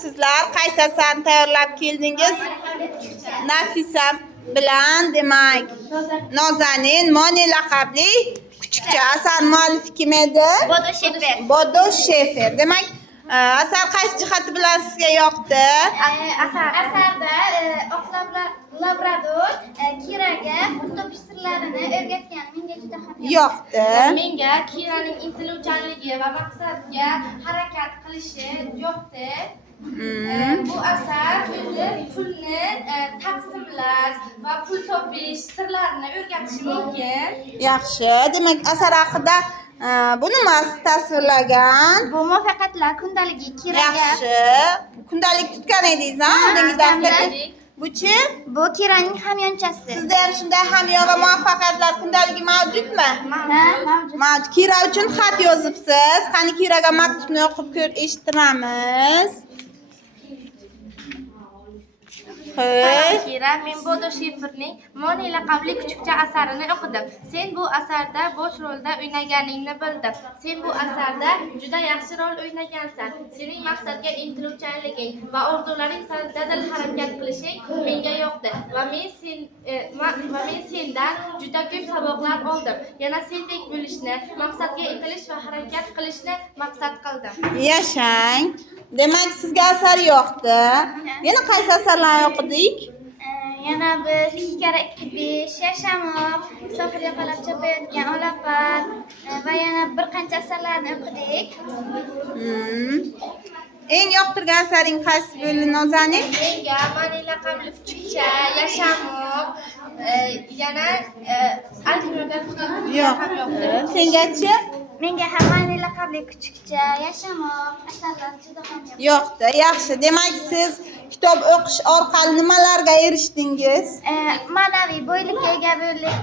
Sizlar qaysi asarni tayyorlab keldingiz? Nafisa bilan demak Nozanin Moni laqabli kichikcha asar muallifi kim edi? Bodo Shefer. Demak, asar qaysi jihati bilan sizga yoqdi? Asarda oq labrador Kiraga topish sirlarini o'rgatgan. Menga juda ham yoqdi. Menga Kiraning intiluvchanligi va maqsadga harakat qilishi yoqdi. Bu asar o'zi pulni taqsimlash va pul topish sirlarini o'rgatishi mumkin. Yaxshi. Demak, asar haqida bu nimasi tasvirlagan? Bu muvaffaqiyatlar kundaligi Kiraga. Yaxshi. Kundalik tutgan edingiz-a? Oldingizda bu-chi? Bu Kiraning hamyonchasi. Sizda ham shunday hamyon va muvaffaqiyatlar kundaligi mavjudmi? Mavjud. Mavjud. Kira uchun xat yozibsiz. Qani Kiraga maktubni o'qib eshittiramiz. Kira, men Bodo Sheferning Moni laqabli kichikcha asarini o'qidim. Sen bu asarda bosh rolda o'ynaganingni bildim. Sen bu asarda juda yaxshi rol o'ynagansan. Sening maqsadga intiluvchanliging va orzularing sari dadil harakat qilishing menga yoqdi va men sendan juda ko'p saboqlar oldim. Yana sendek bo'lishni, maqsadga intilish va harakat qilishni maqsad qildim. Yashang. Demak, sizga asar yoqdi. Yana qaysi asarlarni o'qidik? Yana biz 2 kara 2 5, Yashamoq, sohilga qarab chopayotgan Olapar va yana bir qancha asarlarni o'qidik. Eng yoqtirgan asaring qaysi bo'ldi, Nozanin? Menga Moni laqabli kichikcha Yashamoq, yana Altimyo'da yoqdi. Sengachi? Menga ham Moni laqabli kichikcha Yashamoq asarlar juda ham yoqdi. Yaxshi. Demak, siz kitob o'qish orqali nimalarga erishdingiz? ma'naviy boylikka ega bo'ldik.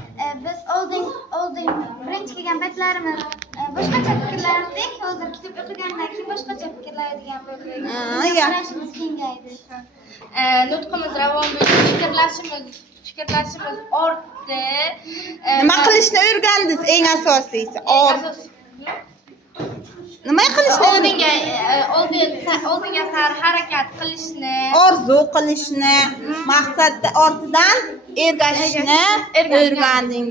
Biz oldin birinchi kelgan paytlarimiz boshqacha fikrlardik. Hozir kitob o'qigandan keyin boshqacha fikrlaydigan bo'ldik. Qarashimiz kengaydi. Nutqimiz ravon bo'ldi, fikrlashimiz ortdi. Nima qilishni o'rgandingiz eng asosiysi? Nima qilishni? Oldinga sari harakat qilishni, orzu qilishni, maqsadda ortidan ergashishni o'rgandingiz.